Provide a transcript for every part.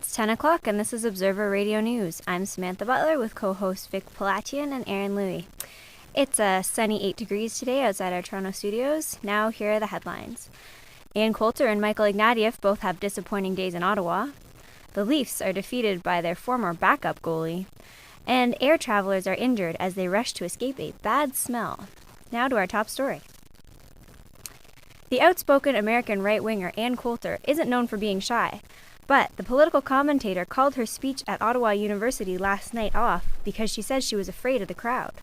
It's 10 o'clock and this is Observer Radio News. I'm Samantha Butler with co-hosts Vic Polatian and Aaron Lui. It's a sunny 8 degrees today outside our Toronto studios. Now here are the headlines. Ian Coulter and Michael Ignatieff both have disappointing days in Ottawa. The Leafs are defeated by their former backup goalie. And air travelers are injured as they rush to escape a bad smell. Now to our top story. The outspoken American right-winger Ann Coulter isn't known for being shy. But the political commentator called her speech at Ottawa University last night off because she says she was afraid of the crowd.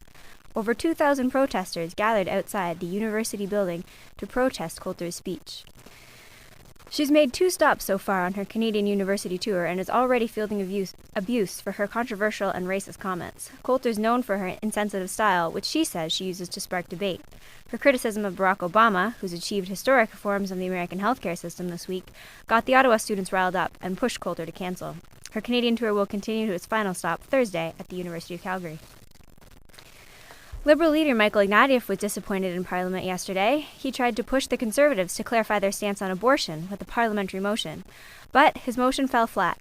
Over 2,000 protesters gathered outside the university building to protest Coulter's speech. She's made 2 stops so far on her Canadian university tour and is already fielding abuse for her controversial and racist comments. Coulter's known for her insensitive style, which she says she uses to spark debate. Her criticism of Barack Obama, who's achieved historic reforms in the American healthcare system this week, got the Ottawa students riled up and pushed Coulter to cancel. Her Canadian tour will continue to its final stop Thursday at the University of Calgary. Liberal leader Michael Ignatieff was disappointed in Parliament yesterday. He tried to push the Conservatives to clarify their stance on abortion with a parliamentary motion, but his motion fell flat.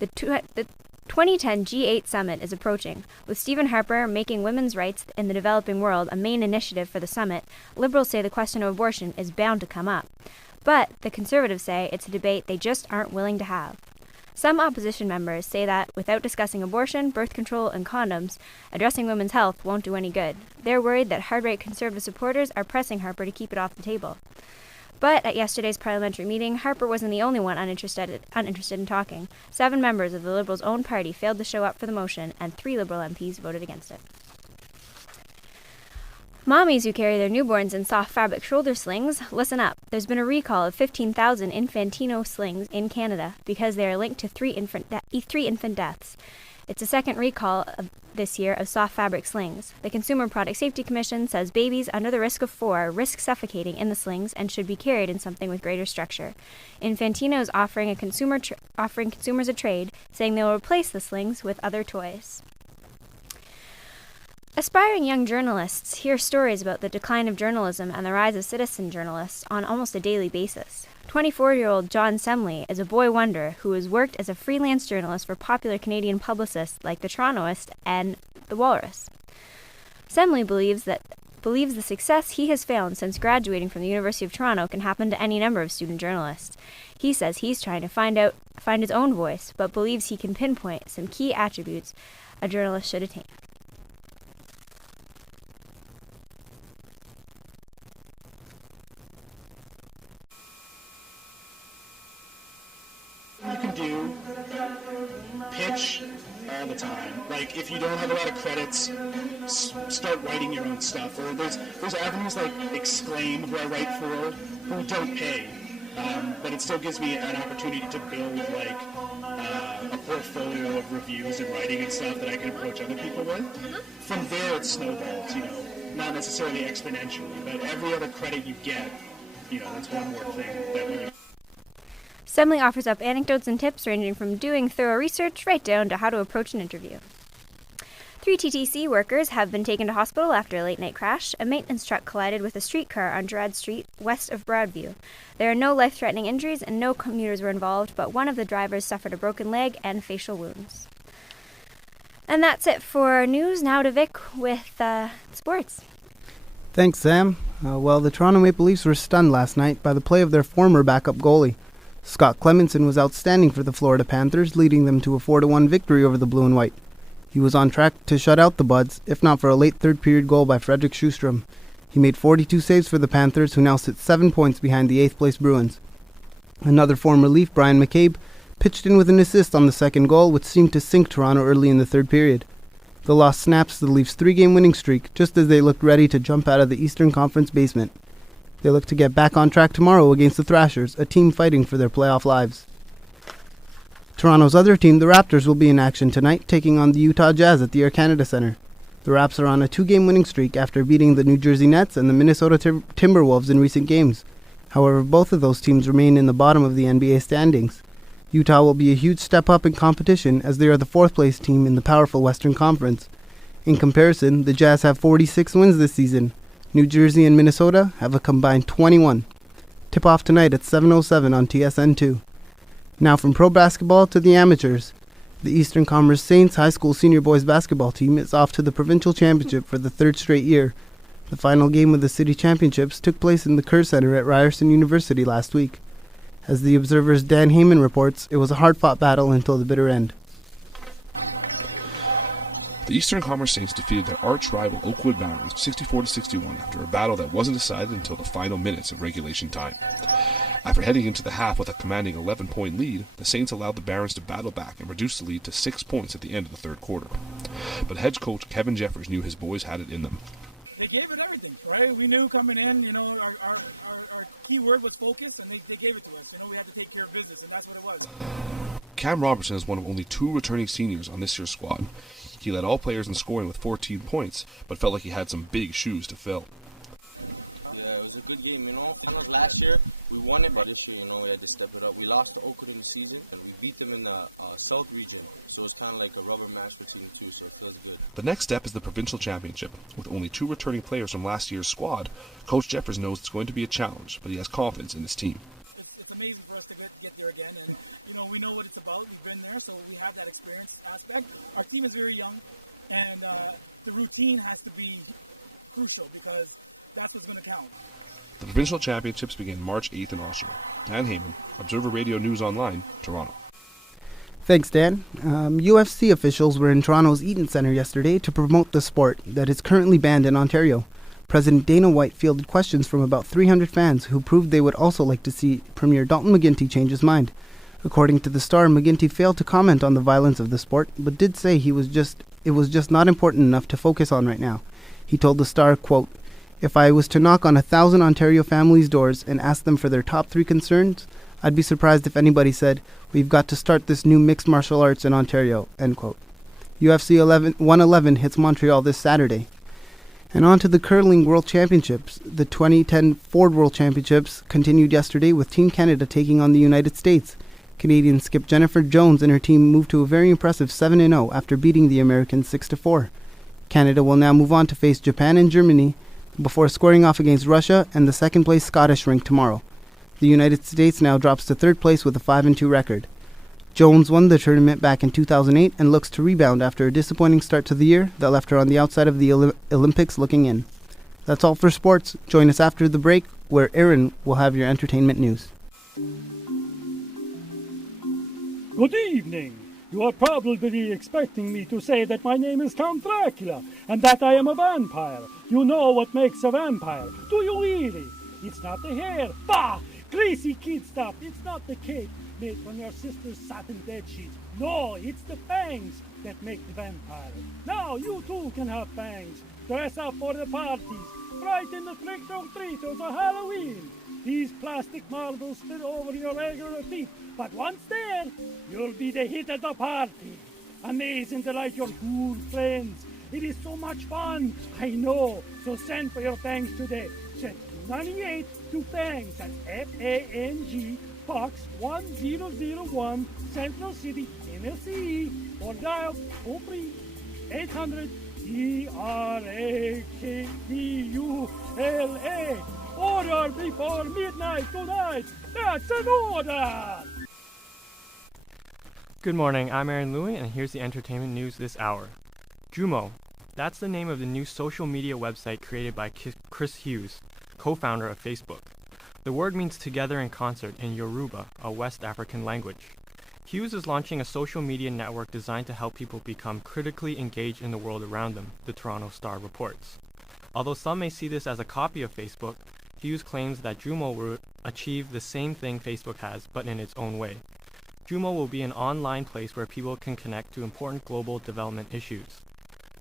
The 2010 G8 summit is approaching. With Stephen Harper making women's rights in the developing world a main initiative for the summit, Liberals say the question of abortion is bound to come up. But the Conservatives say it's a debate they just aren't willing to have. Some opposition members say that, without discussing abortion, birth control, and condoms, addressing women's health won't do any good. They're worried that hard-right Conservative supporters are pressing Harper to keep it off the table. But at yesterday's parliamentary meeting, Harper wasn't the only one uninterested in talking. 7 members of the Liberals' own party failed to show up for the motion, and 3 Liberal MPs voted against it. Mommies who carry their newborns in soft fabric shoulder slings, listen up. There's been a recall of 15,000 Infantino slings in Canada because they are linked to 3 infant deaths. It's the second recall this year of soft fabric slings. The Consumer Product Safety Commission says babies under the risk of 4 risk suffocating in the slings and should be carried in something with greater structure. Infantino is offering consumers a trade, saying they will replace the slings with other toys. Aspiring young journalists hear stories about the decline of journalism and the rise of citizen journalists on almost a daily basis. 24-year-old John Semley is a boy wonder who has worked as a freelance journalist for popular Canadian publicists like The Torontoist and The Walrus. Semley believes the success he has found since graduating from the University of Toronto can happen to any number of student journalists. He says he's trying to find his own voice, but believes he can pinpoint some key attributes a journalist should attain. You can do pitch all the time. Like, if you don't have a lot of credits, start writing your own stuff. Or there's avenues like Exclaim, who I write for, who don't pay, but it still gives me an opportunity to build like a portfolio of reviews and writing and stuff that I can approach other people with. From there, it snowballs. Not necessarily exponentially, but every other credit you get, that's one more thing that when you. Semley offers up anecdotes and tips ranging from doing thorough research right down to how to approach an interview. 3 TTC workers have been taken to hospital after a late-night crash. A maintenance truck collided with a streetcar on Gerrard Street, west of Broadview. There are no life-threatening injuries and no commuters were involved, but one of the drivers suffered a broken leg and facial wounds. And that's it for news. Now to Vic with sports. Thanks, Sam. The Toronto Maple Leafs were stunned last night by the play of their former backup goalie. Scott Clemenson was outstanding for the Florida Panthers, leading them to a 4-1 victory over the Blue and White. He was on track to shut out the Buds, if not for a late third-period goal by Frederick Sjöström. He made 42 saves for the Panthers, who now sit 7 points behind the 8th-place Bruins. Another former Leaf, Brian McCabe, pitched in with an assist on the second goal, which seemed to sink Toronto early in the third period. The loss snaps the Leafs' 3-game winning streak, just as they looked ready to jump out of the Eastern Conference basement. They look to get back on track tomorrow against the Thrashers, a team fighting for their playoff lives. Toronto's other team, the Raptors, will be in action tonight, taking on the Utah Jazz at the Air Canada Centre. The Raps are on a 2-game winning streak after beating the New Jersey Nets and the Minnesota Timberwolves in recent games. However, both of those teams remain in the bottom of the NBA standings. Utah will be a huge step up in competition as they are the 4th-place team in the powerful Western Conference. In comparison, the Jazz have 46 wins this season. New Jersey and Minnesota have a combined 21. Tip-off tonight at 7:07 on TSN2. Now from pro basketball to the amateurs. The Eastern Commerce Saints High School Senior Boys Basketball team is off to the provincial championship for the third straight year. The final game of the city championships took place in the Kerr Center at Ryerson University last week. As the Observer's Dan Heyman reports, it was a hard-fought battle until the bitter end. The Eastern Commerce Saints defeated their arch-rival Oakwood Valley 64-61 through a battle that wasn't decided until the final minutes of regulation time. After heading into the half with a commanding 11-point lead, the Saints allowed the Barons to battle back and reduce the lead to 6 points at the end of the third quarter. But head coach Kevin Jeffers knew his boys had it in them. They gave it everything, right? We knew coming in, our key word was focus, and they gave it to us. We had to take care of business, and that's what it was. Cam Robertson is one of only 2 returning seniors on this year's squad. He led all players in scoring with 14 points, but felt like he had some big shoes to fill. Yeah, it was a good game, Finals last year, we won it, but this year, we had to step it up. We lost to Oakwood in the season, and we beat them in the South region. So it was kind of like a rubber match between the two, so it feels good. The next step is the provincial championship. With only 2 returning players from last year's squad, Coach Jeffers knows it's going to be a challenge, but he has confidence in his team. It's amazing for us to get there again, and we know what it's about. We've been there, so we have that experience aspect. Our team is very young, and the routine has to be crucial because that's what's going to count. The provincial championships begin March 8th in Oshawa. Dan Heyman, Observer Radio News Online, Toronto. Thanks, Dan. UFC officials were in Toronto's Eaton Centre yesterday to promote the sport that is currently banned in Ontario. President Dana White fielded questions from about 300 fans who proved they would also like to see Premier Dalton McGuinty change his mind. According to the Star, McGuinty failed to comment on the violence of the sport, but did say it was just not important enough to focus on right now. He told the Star, quote, "If I was to knock on 1,000 Ontario families' doors and ask them for their top 3 concerns, I'd be surprised if anybody said, 'We've got to start this new mixed martial arts in Ontario,'" end quote. UFC 111 hits Montreal this Saturday. And on to the Curling World Championships. The 2010 Ford World Championships continued yesterday with Team Canada taking on the United States. Canadian skip Jennifer Jones and her team moved to a very impressive 7-0 after beating the Americans 6-4. Canada will now move on to face Japan and Germany before squaring off against Russia and the second-place Scottish rink tomorrow. The United States now drops to third place with a 5-2 record. Jones won the tournament back in 2008 and looks to rebound after a disappointing start to the year that left her on the outside of the Olympics looking in. That's all for sports. Join us after the break, where Aaron will have your entertainment news. Good evening. You are probably expecting me to say that my name is Count Dracula and that I am a vampire. You know what makes a vampire. Do you really? It's not the hair. Bah! Greasy kid stuff. It's not the cake made from your sister's satin bedsheet. No, it's the fangs that make the vampire. Now you too can have fangs. Dress up for the parties. Frighten the trick-or-treaters for Halloween. These plastic marbles fit over your regular feet, but once there, you'll be the hit of the party. Amazing to like your cool friends. It is so much fun. I know. So send for your fangs today. Send 98 to fangs at FANG Box 1001 Central City, Tennessee, or dial toll free 800 DRAKPULA. Order before midnight tonight. That's an order. Good morning, I'm Aaron Lui, and here's the entertainment news this hour. Jumo. That's the name of the new social media website created by Chris Hughes, co-founder of Facebook. The word means together in concert in Yoruba, a West African language. Hughes is launching a social media network designed to help people become critically engaged in the world around them, the Toronto Star reports. Although some may see this as a copy of Facebook, Hughes claims that Jumo will achieve the same thing Facebook has, but in its own way. Jumo will be an online place where people can connect to important global development issues.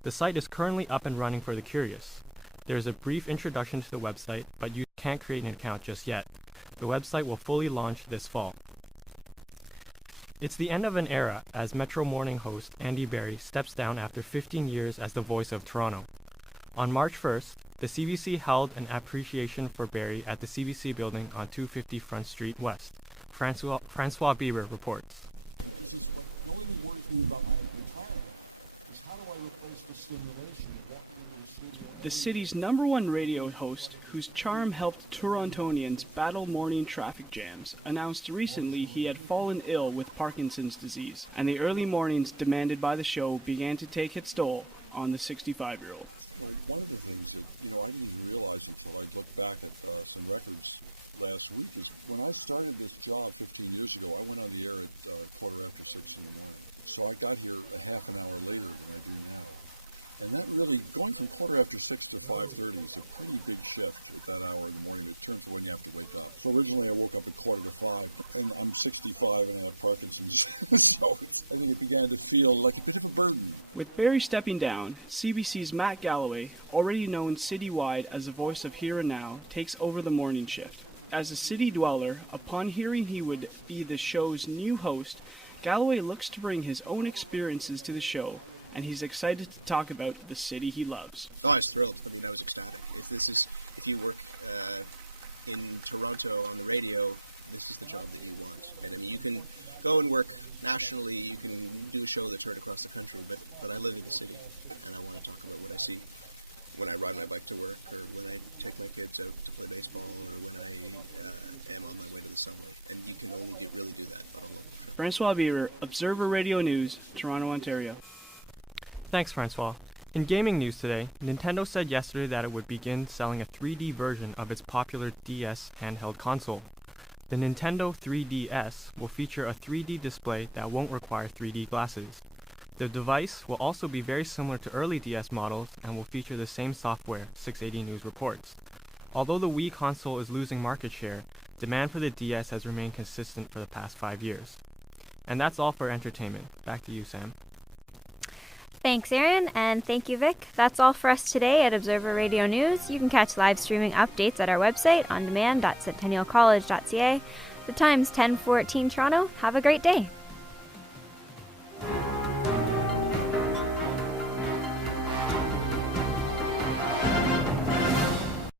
The site is currently up and running for the curious. There's a brief introduction to the website, but you can't create an account just yet. The website will fully launch this fall. It's the end of an era as Metro Morning host Andy Berry steps down after 15 years as the voice of Toronto. On March 1st, the CBC held an appreciation for Berry at the CBC building on 250 Front Street West. Francois Bieber reports. This is what the only thing worries me about my retirement is how do I replace this simulation? the city's #1 radio host, whose charm helped Torontonians battle morning traffic jams, announced recently he had fallen ill with Parkinson's disease, and the early mornings demanded by the show began to take its toll on the 65-year-old. Well, one of the things that, I didn't even realize until I looked back at some records last week is when I started this job 15 years ago, I went on the air at 6:15 in the morning. So I got here a half an hour later than I do now. And that really, going from 6:15 to 5:30 is a pretty big shift at that hour in the morning. It turns to when you have to wake up. So originally I woke up at 4:45, and I'm 65 and I have Parkinson's. So I think it began to feel like a bit of a burden. With Barry stepping down, CBC's Matt Galloway, already known citywide as the voice of Here and Now, takes over the morning shift. As a city dweller, upon hearing he would be the show's new host, Galloway looks to bring his own experiences to the show, and he's excited to talk about the city he loves. Oh, I was thrilled. I was ecstatic. If you work in Toronto on the radio, this is the job that you want. And you can go and work nationally, you can do a show that's heard across the country, but I live in the city, and I want to talk about what I see when I ride my bike to work, or when I take my kids out to play baseball, or when I am on my way to the subway. And you can only really do that on a local show. Francois Beaver, Observer Radio News, Toronto, Ontario. Thanks, Francois. In gaming news today, Nintendo said yesterday that it would begin selling a 3D version of its popular DS handheld console. The Nintendo 3DS will feature a 3D display that won't require 3D glasses. The device will also be very similar to early DS models and will feature the same software, 680 News reports. Although the Wii console is losing market share, demand for the DS has remained consistent for the past 5 years. And that's all for entertainment. Back to you, Sam. Thanks, Aaron, and thank you, Vic. That's all for us today at Observer Radio News. You can catch live streaming updates at our website, ondemand.centennialcollege.ca. The time's 10:14 Toronto. Have a great day.